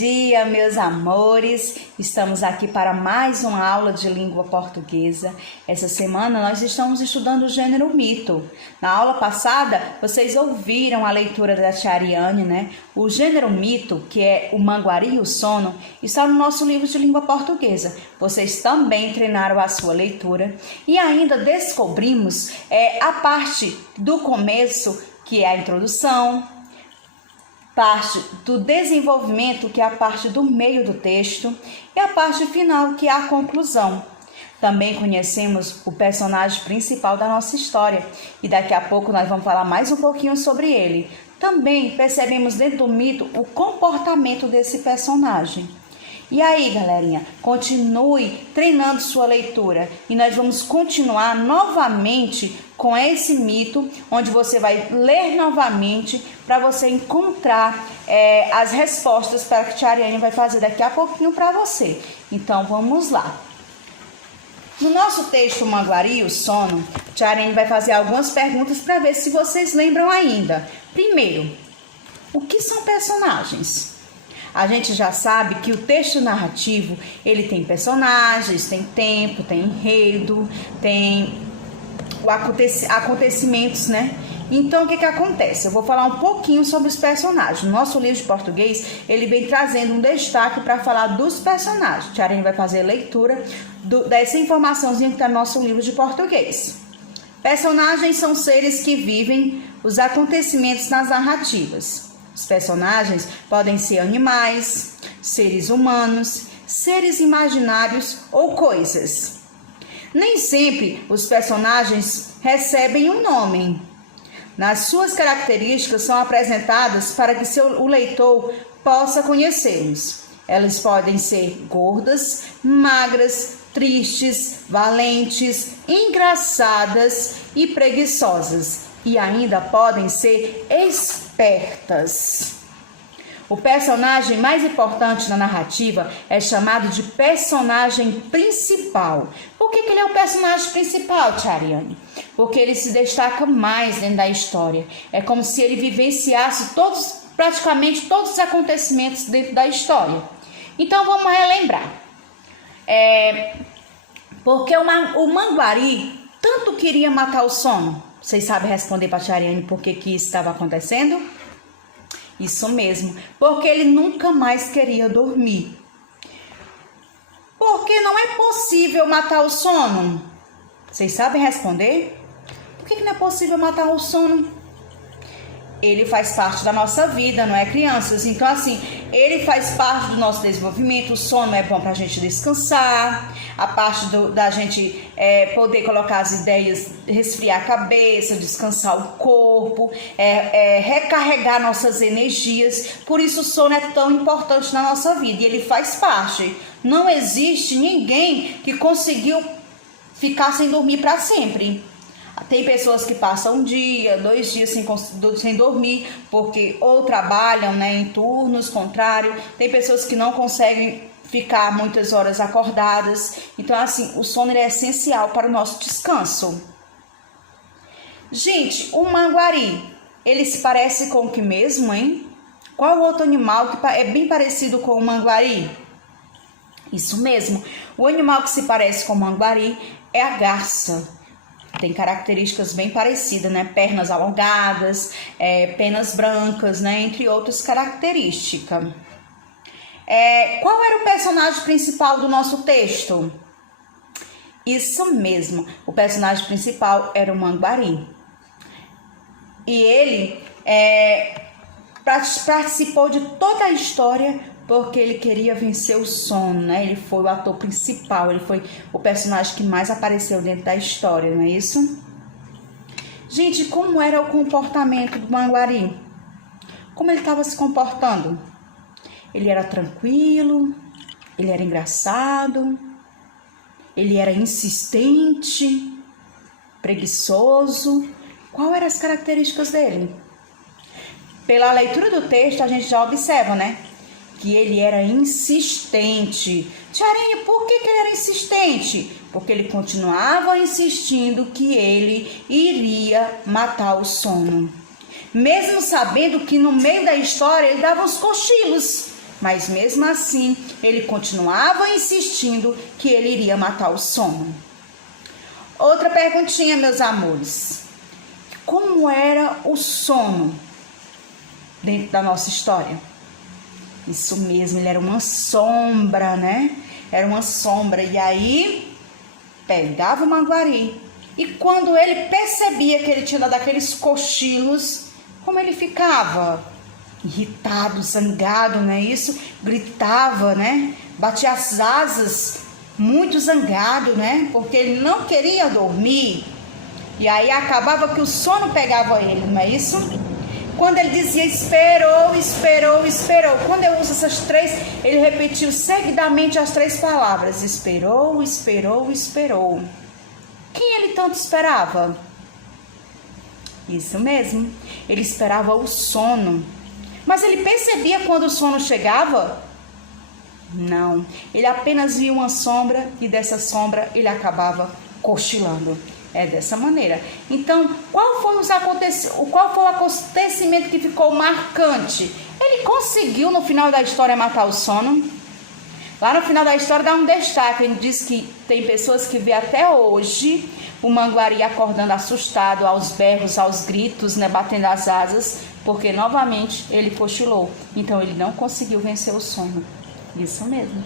dia, meus amores! Estamos aqui para mais uma aula de língua portuguesa. Essa semana nós estamos estudando o gênero mito. Na aula passada, vocês ouviram a leitura da tia Ariane, né? O gênero mito, que é o Manguari e o Sono, está no nosso livro de língua portuguesa. Vocês também treinaram a sua leitura e ainda descobrimos a parte do começo, que é a introdução, parte do desenvolvimento, que é a parte do meio do texto, e a parte final, que é a conclusão. Também conhecemos o personagem principal da nossa história e daqui a pouco nós vamos falar mais um pouquinho sobre ele. Também percebemos dentro do mito o comportamento desse personagem. E aí, galerinha, continue treinando sua leitura e nós vamos continuar novamente com esse mito, onde você vai ler novamente para você encontrar as respostas para que a tia Ariane vai fazer daqui a pouquinho para você. Então, vamos lá. No nosso texto Manguari e o Sono, a tia Ariane vai fazer algumas perguntas para ver se vocês lembram ainda. Primeiro, o que são personagens? A gente já sabe que o texto narrativo, ele tem personagens, tem tempo, tem enredo, tem acontecimentos, né? Então, o que acontece? Eu vou falar um pouquinho sobre os personagens. No nosso livro de português, ele vem trazendo um destaque para falar dos personagens. A tia Ariane vai fazer a leitura dessa informaçãozinha que está no nosso livro de português. Personagens são seres que vivem os acontecimentos nas narrativas. Os personagens podem ser animais, seres humanos, seres imaginários ou coisas. Nem sempre os personagens recebem um nome. Nas suas características são apresentadas para que o leitor possa conhecê-los. Elas podem ser gordas, magras, tristes, valentes, engraçadas e preguiçosas. E ainda podem ser espertas. O personagem mais importante na narrativa é chamado de personagem principal. Por que ele é o personagem principal, tia Ariane? Porque ele se destaca mais dentro da história. É como se ele vivenciasse praticamente todos os acontecimentos dentro da história. Então vamos relembrar. Porque o Manguari tanto queria matar o Sono. Vocês sabem responder para a tia Ariane por que isso estava acontecendo? Isso mesmo, porque ele nunca mais queria dormir. Porque não é possível matar o sono? Vocês sabem responder? Por que não é possível matar o sono? Ele faz parte da nossa vida, não é, crianças? Então, assim, ele faz parte do nosso desenvolvimento. O sono é bom para a gente descansar, a parte da gente poder colocar as ideias, resfriar a cabeça, descansar o corpo, recarregar nossas energias. Por isso, o sono é tão importante na nossa vida e ele faz parte. Não existe ninguém que conseguiu ficar sem dormir para sempre. Tem pessoas que passam um dia, 2 dias sem dormir, porque ou trabalham, né, em turnos contrários. Tem pessoas que não conseguem ficar muitas horas acordadas. Então, assim, o sono é essencial para o nosso descanso. Gente, o Manguari, ele se parece com o que mesmo, hein? Qual o outro animal que é bem parecido com o Manguari? Isso mesmo, o animal que se parece com o Manguari é a garça. Tem características bem parecidas, né? Pernas alongadas, penas brancas, né? Entre outras características. Qual era o personagem principal do nosso texto? Isso mesmo, o personagem principal era o Manguari. E ele participou de toda a história porque ele queria vencer o sono, né? Ele foi o ator principal, ele foi o personagem que mais apareceu dentro da história, não é isso? Gente, como era o comportamento do Manguari? Como ele estava se comportando? Ele era tranquilo, ele era engraçado, ele era insistente, preguiçoso. Quais eram as características dele? Pela leitura do texto, a gente já observa, né? Que ele era insistente. Tia Ariane, por que ele era insistente? Porque ele continuava insistindo que ele iria matar o sono. Mesmo sabendo que no meio da história ele dava uns cochilos. Mas mesmo assim, ele continuava insistindo que ele iria matar o sono. Outra perguntinha, meus amores. Como era o sono dentro da nossa história? Isso mesmo, ele era uma sombra, né? Era uma sombra. E aí, pegava o Manguari. E quando ele percebia que ele tinha dado aqueles cochilos, como ele ficava? Irritado, zangado, não é isso? Gritava, né? Batia as asas, muito zangado, né? Porque ele não queria dormir. E aí acabava que o sono pegava ele, não é isso? Quando ele dizia esperou, esperou, esperou. Quando eu uso essas três, ele repetiu seguidamente as três palavras. Esperou, esperou, esperou. Quem ele tanto esperava? Isso mesmo. Ele esperava o sono. Mas ele percebia quando o sono chegava? Não. Ele apenas via uma sombra e dessa sombra ele acabava cochilando. É dessa maneira. Então, qual foi o acontecimento que ficou marcante? Ele conseguiu no final da história matar o sono? Lá no final da história dá um destaque. Ele diz que tem pessoas que vê até hoje o Manguari acordando assustado, aos berros, aos gritos, né, batendo as asas, porque novamente ele cochilou. Então ele não conseguiu vencer o sono. Isso mesmo.